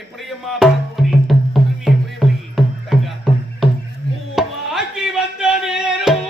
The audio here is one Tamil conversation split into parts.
எப்படியம்மா போனி உரிமை எப்படி தங்கா பூவாக்கி வந்த நேரம்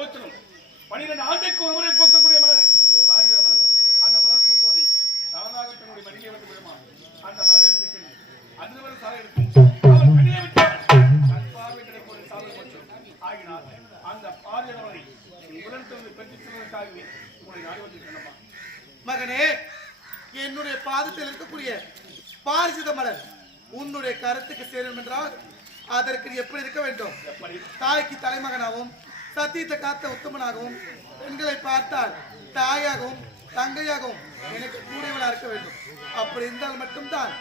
விமோச்சனம் 12 ஆண்டுக்கு ஒரு முறை பூக்கக்கூடிய மலர் பாரிஜாத மலர். அந்த மலர் பூத்தோடி தானாக தன்னுடைய மடியை வந்து விடுமா அந்த மலரை எடுத்து சென்று அன்று வரை சாலை எடுத்து அவன் கண்ணியை விட்டான். தன் பார்வை கிடைக்கூடிய சாலை போச்சு ஆகினார். அந்த பாரிஜாத மலரை உடனே பெற்று செல்வதற்காகவே உங்களை நாடி வந்திருக்கணுமா மகனே, என்னுடைய பாதத்தில் இருக்கக்கூடிய பாரிஜாத மலர் உன்னுடைய கருத்துக்கு சேரும் என்றால் அதற்கு எப்படி இருக்க வேண்டும்? தாய்க்கு தலைமகனாகவும் சத்தியத்தை காத்த உத்தமனாகவும் பெண்களை பார்த்தால் தாயாகவும் தங்கையாகவும் எனக்கு கூடியவனா இருக்க வேண்டும். அப்படி இருந்தால் மட்டும்தான்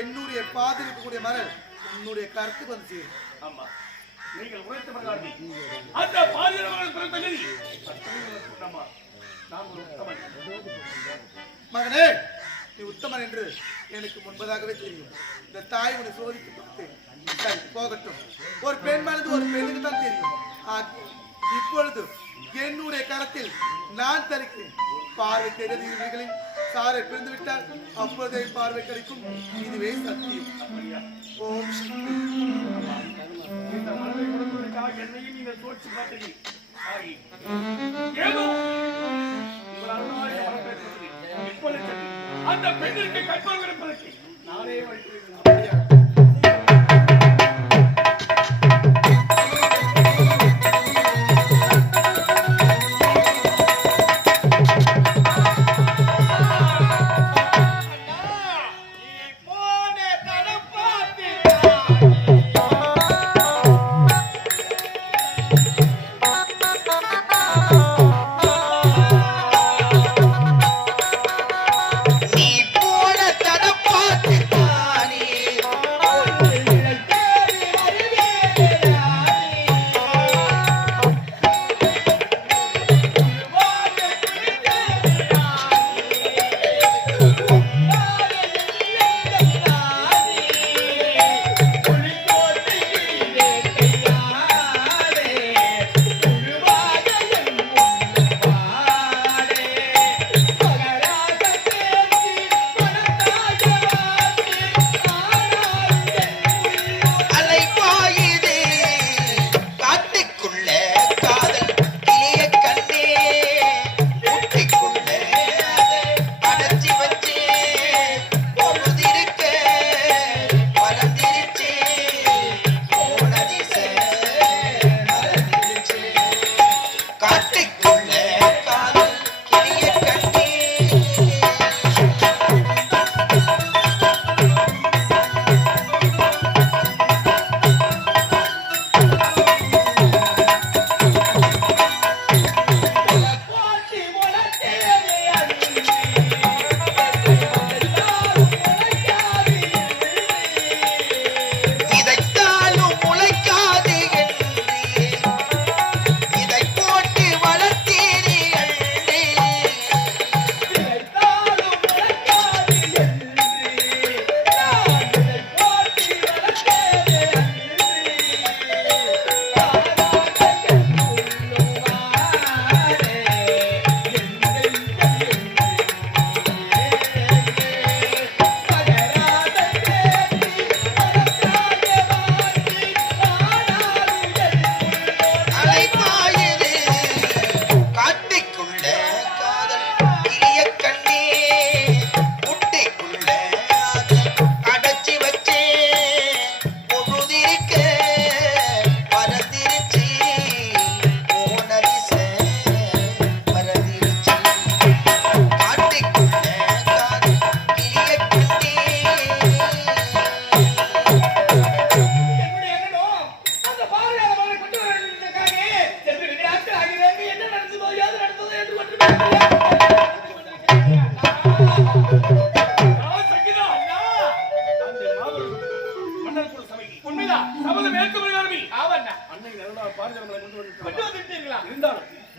என்னுடைய பாதையில் இருக்கக்கூடிய மலர் உன்னுடைய கருத்துக்கு வந்து சேரும். ஆமா, நீங்கள் உரைத்த பிரகாரம் அந்த பாரிஜாத பிறந்தகதி நான் ஒரு உத்தமன். மகனே, நீ உத்தமன் என்று எனக்கு முன்பதாகவே தெரியும். இந்த தாய் உன்னை சோதித்து பார்த்து போகட்டும். ஒரு பெண்மானது ஒரு பெண்ணுக்கு தான் தெரியும். இப்பொழுது என்னுடைய கரத்தில் நான் தரிக்கிறேன். பார்வை தெரியாதவர்களின் சாரை பிரிந்து விட்டால் அப்பொழுதே பார்வை கிடைக்கும். இதுவே சத்தியம். ஓம் இந்த மனதை கொடுப்பதற்காக என்னையும் நீங்கள் சோதிச்சு பார்த்தீர்கள். ஏதோ இப்பொழுது அந்த பெண்ணிற்கு கற்பனை இருப்பதற்கு நானே வழிபடுகிறேன்.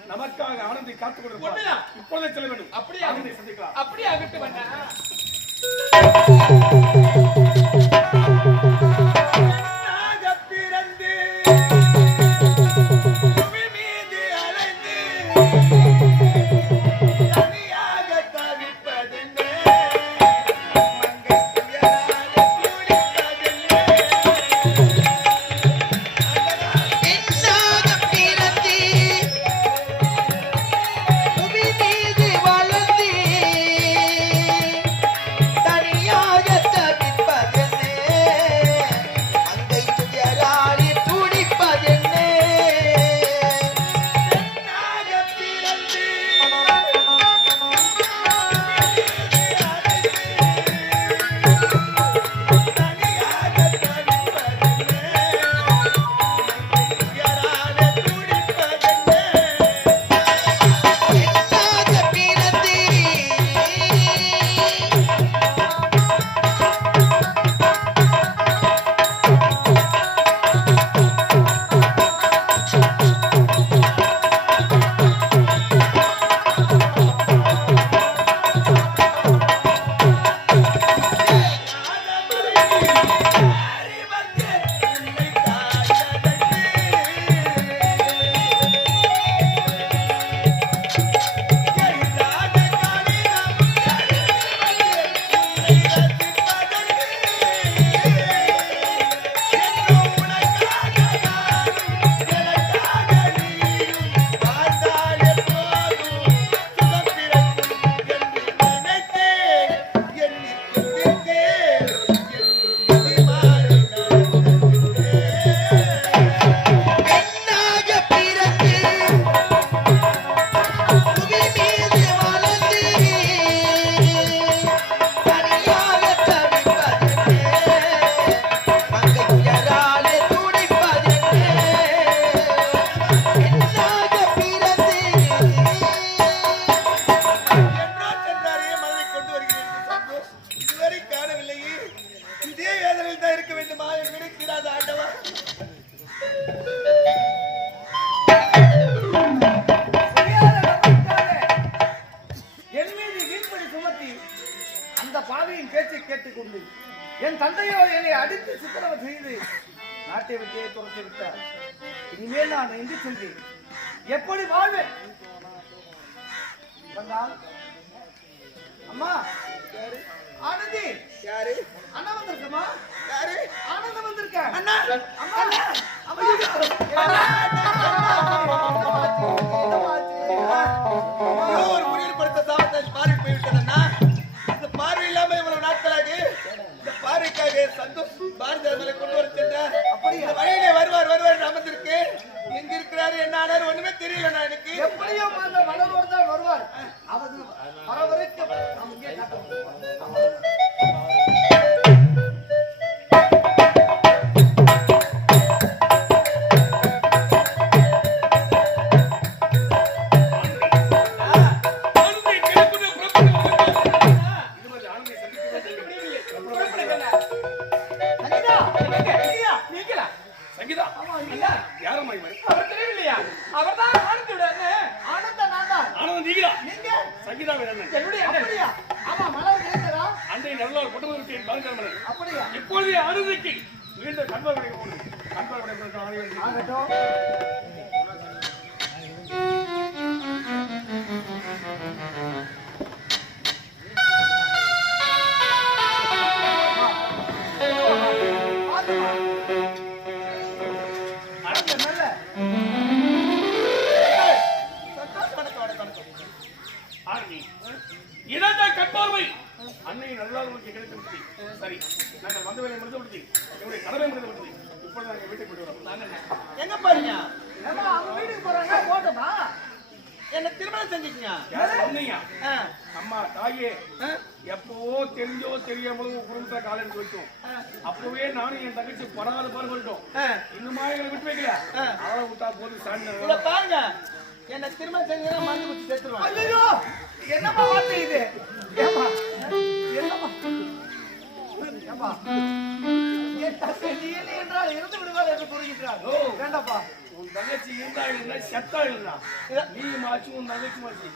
நமக்காக ஆனந்தி காத்துக் கொண்டிருக்கிறார். இப்பொழுதே செல்ல வேண்டும். அப்படியே ஆனந்தி சந்திக்கலாம். அப்படியே ஆகட்டும் அண்ணா. என் தந்தையோ என்னை அடித்து சித்திரவதை செய்து நாட்டை விட்டே துரத்தி விட்டார். இனிமேல் நான் எங்கு சென்றேன், எப்படி வாழ்வேன்? வந்தால் அம்மா ஆனந்தி, யாரு? அண்ணா வந்திருக்கமா? யாரு? ஆனந்தம் வந்திருக்க. அண்ணா, அம்மா, அம்மா, ஒரு முறையில் படுத்த சாபத்தால் பார்வை போய்விட்டதண்ணா. இந்த பார்வை இல்லாம இவ்வளவு நாட்களாக இந்த பார்வைக்காக சந்தோஷ் பாரதியார் மேலே கொண்டு வர சென்றார். அப்படி இந்த வழியிலே வருவார் அமர்ந்திருக்கு. எங்க இருக்கிறாரு, என்ன ஆனாரு ஒண்ணுமே தெரியலண்ணா எனக்கு. எப்படியோ அந்த மலரோடு தான் வருவார். அவர் வரவரைக்கும் நாம் இங்கே காட்டணும். சங்கீதா, யாரம்மா இவன்? அவர் தெரியவில்லையா? அவர்தான் ஆனந்தோட அண்ணன். ஆனந்த நான் தான். ஆனந்தம் நீங்களா? நீங்க சங்கீதாவின் அண்ணன். என்னுடைய அண்ணன். அப்படியா? ஆமா, மலர் கிடைத்ததா? அன்றை நல்லால் கொண்டு விட்டேன் பாரதியார் மலர். அப்படியா? இப்பொழுது ஆனந்திக்கு மீண்டும் கண்பார் கிடைக்க போகுது. கண்பார் கிடைக்க ஆகட்டும். இதான் கண்பார்வை அன்னை நல்லால் கிடைத்து விட்டது. சரி, நாங்கள் வந்த வேலை முடிந்து விட்டது, என்னுடைய கடமை முடிந்து விட்டது. இப்பொழுது நாங்கள் வீட்டுக்கு போயிட்டு வரோம். எங்க பாருங்க, ஏமா அவங்க வீட்டுக்கு போறாங்க, போட்டோமா? என்ன திருமணம் செஞ்சுக்கீங்க? சொன்னீங்க அம்மா தாயே, எப்பவோ தெரிஞ்சோ தெரியாமலோ குடும்பத்தை காலையில் போயிட்டோம். அப்பவே நானும் என் தங்கச்சி படாத பாரு சொல்லிட்டோம். இன்னுமா எங்களை விட்டு வைக்கல. அவளை விட்டா போது சாண்ட பாருங்க, என்ன திருமணம் செஞ்சா மருந்து குத்தி சேர்த்துருவாங்க. ஐயோ, என்னம்மா வார்த்தை இது? ஏமா என்னம்மா ஏமா என் தங்கை நீ இல்லை என்றால் இருந்து விடுவாள் என்று கூறுகிறார். வேண்டாப்பா, உன் தங்கச்சி இருந்தா இல்லை செத்தா இல்லைனா நீ மாச்சு உன் தங்கச்சி மாச்சு.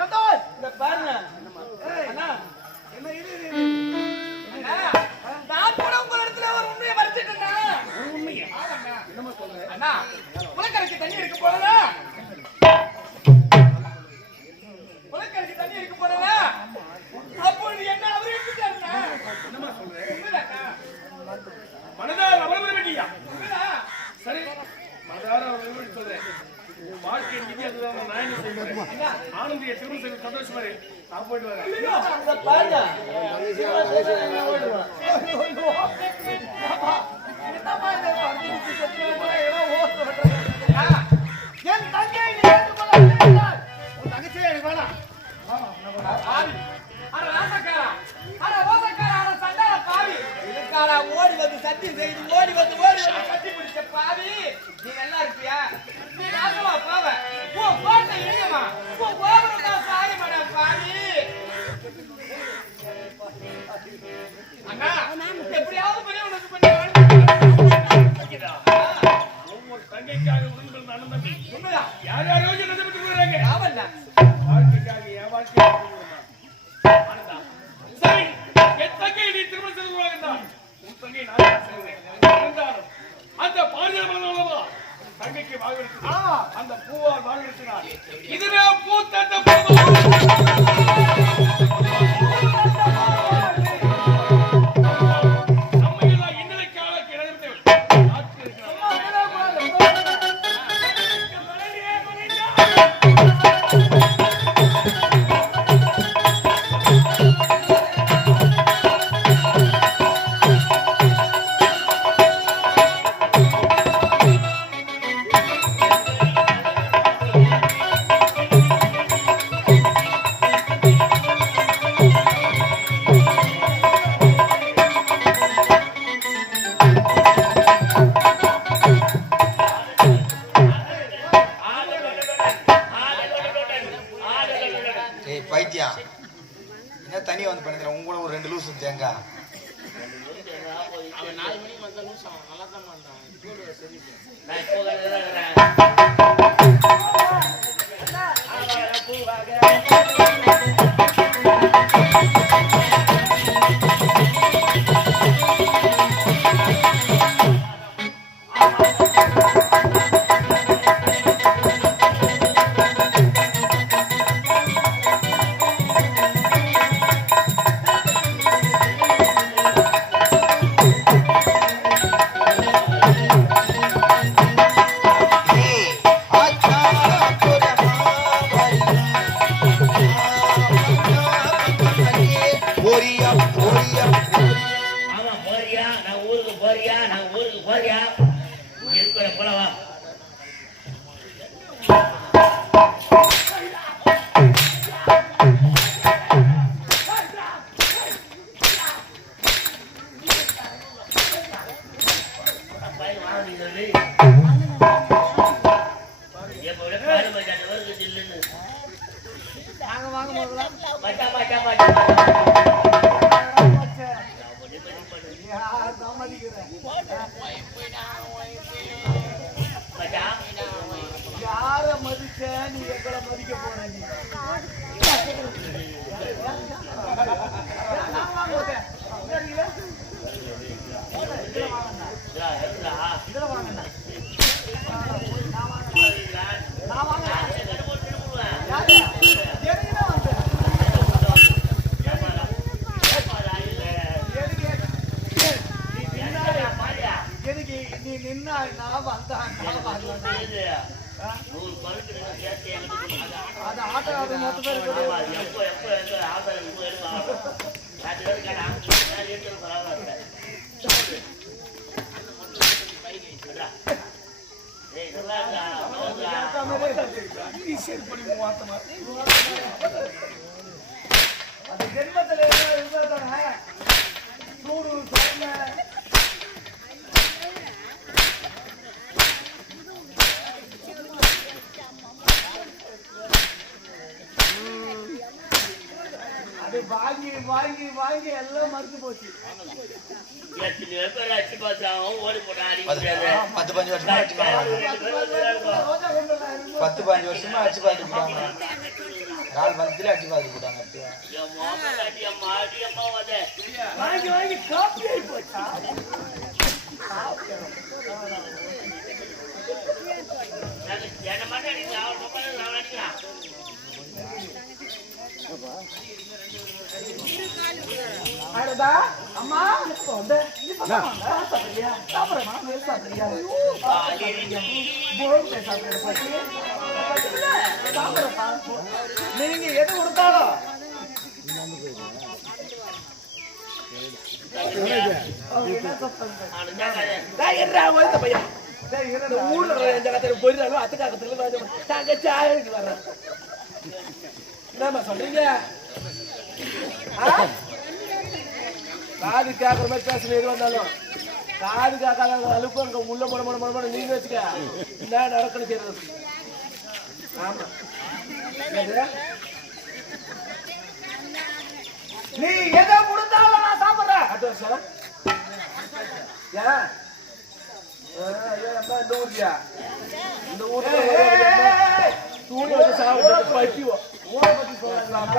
சந்தோஷ், இந்த பாருங்க அண்ணா, என்ன இது? நான் கூட உங்க இடத்துல ஒரு உண்மையை மறைச்சிட்டேன். உண்மையா? என்னமா சொல்ற? அண்ணா, உலக்கரைக்கு தண்ணி எடுக்க போறதா? உலக்கரைக்கு தண்ணி எடுக்க போறதா? அப்பொழுது என்ன அவரு எடுத்துட்டாருண்ணா? என்னமா சொல்ற? உண்மைதாக்கா? மனதார அவர்களை வேண்டியா? உண்மைதா? சரி, மனதார அவர்களை சொல்றேன். வாழ்க்கை நிதி அதுதான் நான் என்ன செய்வேன். ஆனந்திய திருமணம் செய்து சந்தோஷமா இரு. நான் போயிட்டு வரேன். இந்த பாருங்க, என்னம்மா இந்த பர்மிஷன் செத்துறவங்க எல்லாம் ஓட்டு ஓட்டுறாங்க. என் தங்கையை நீ ஏற்றுக்கொள்ள வேண்டாம். உன் தங்கச்சியை எனக்கு வேணாம். பாவி, அட ராசக்காரா, அட ரோசக்காரா, அட சண்டால பாவி. இதுக்காரா ஓடி வந்து சத்தியம் செய்து ஓடி வந்து கட்டி பிடிச்ச பாவி. நீ நல்லா இருப்பியா? நீ நாசமா பாவ. உன் கோட்டை இடியமா, உன் கோபுரம் தான் சாயமாடா பாவி. அண்ணா, எப்படியாவது பண்ணி உனக்கு பண்ணி ஒவ்வொரு தங்கைக்காக உங்கள் அண்ணன் தம்பி உண்மைதான். யார் யாரோ நடந்து விட்டுறாங்க. ஆவல்ல. வாழ்க்கைக்காக என் வாழ்க்கை சரி, என் தங்கை நீ திருமணம் செய்து கொள்வாங்க. உன் தங்கை நான் செய்வேன். இருந்தாலும் அந்த பாரதியார் மலர் தங்கைக்கு வாகெடுத்து அந்த பூவால் வாகெடுத்தினார். இதுவே பூ தந்த பைத்தியா என்ன தனியா வந்து பண்ணிக்கிற உங்க கூட ஒரு 2 லூஸ் தேங்கா அவன் 4 மணிக்கு வந்த லூஸ் அவன் நல்லா தான் பண்றான். இப்போ நாங்க வாங்க முதல்ல யார மதிச்ச நீ எங்களை மதிக்க போற நீ இதுல வாங்க நான் வாங்க எனக்கு நீ நின்னா நான் வந்தான் அது ஆட்டோ அது மொத்த பேர் அது ஜென்மத்தில் இருந்தாதானே சூடு சோழ அது வாங்கி வாங்கி வாங்கி எல்லாம் மறுத்து போச்சு 10-15 வருஷமா அடிச்சு பார்த்துட்டாங்க. 4 மந்த்ல அடிச்சு பார்த்து போட்டாங்க. வாங்கி வாங்கி காப்பி ஆகி போச்சா அடடா அம்மா சாப்பிடுறியா சாப்பிடுறமா சாப்பிடுறியா சாப்பிடுறப்பா நீங்க எது கொடுத்தாலும் ஊர்ல போயிருந்தாலும் அத்துக்காக்கத்துல தங்கச்சி வர்றேன் என்னம்மா சொல்றீங்க காது கேட்கற மாதிரி பேசுற எது வந்தாலும் காது கேட்காத அழுப்பு அங்க உள்ள முட நீங்க வச்சுக்க என்ன நடக்கணும் தெரியாது. ஆமா நீ எதை கொடுத்தாலும் நான் சாப்பிடுறேன் அட்வான்ஸ் ஏன் இந்த ஊர்லயா இந்த ஊர்ல தூணி வச்சு சாப்பிட்டு பட்டிவோ ஊரை பத்தி சொல்றாங்க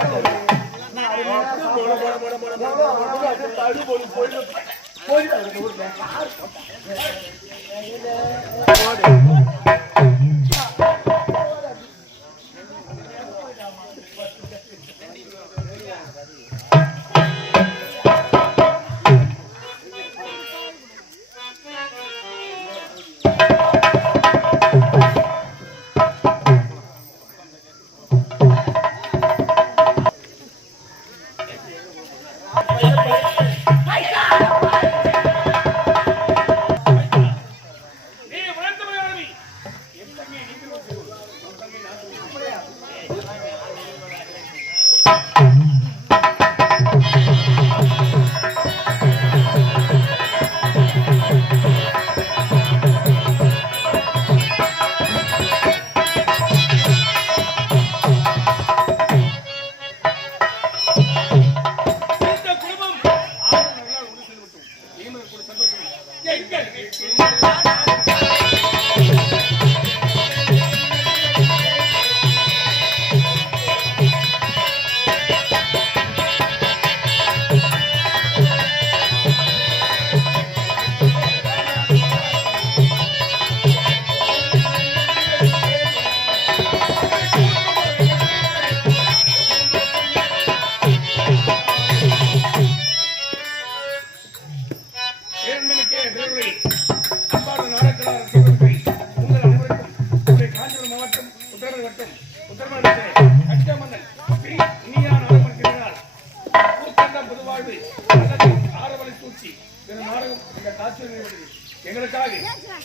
எங்களுக்காக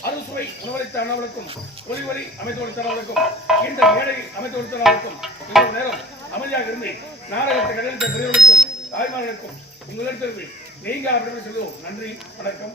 அறுசுவை உணவளித்த அண்ணாவுக்கும் ஒளிவழி அமைத்து கொடுத்தவர்களுக்கும் இந்த மேடை அமைத்து கொடுத்தவர்களுக்கும் இவ்வளவு நேரம் அமைதியாக இருந்து நாடகத்தை கடைத்த பெரியவர்களுக்கும் தாய்மார்களுக்கும் உங்களிடத்திற்கு நீங்க அப்படின்னு சொல்லுவோம். நன்றி, வணக்கம்.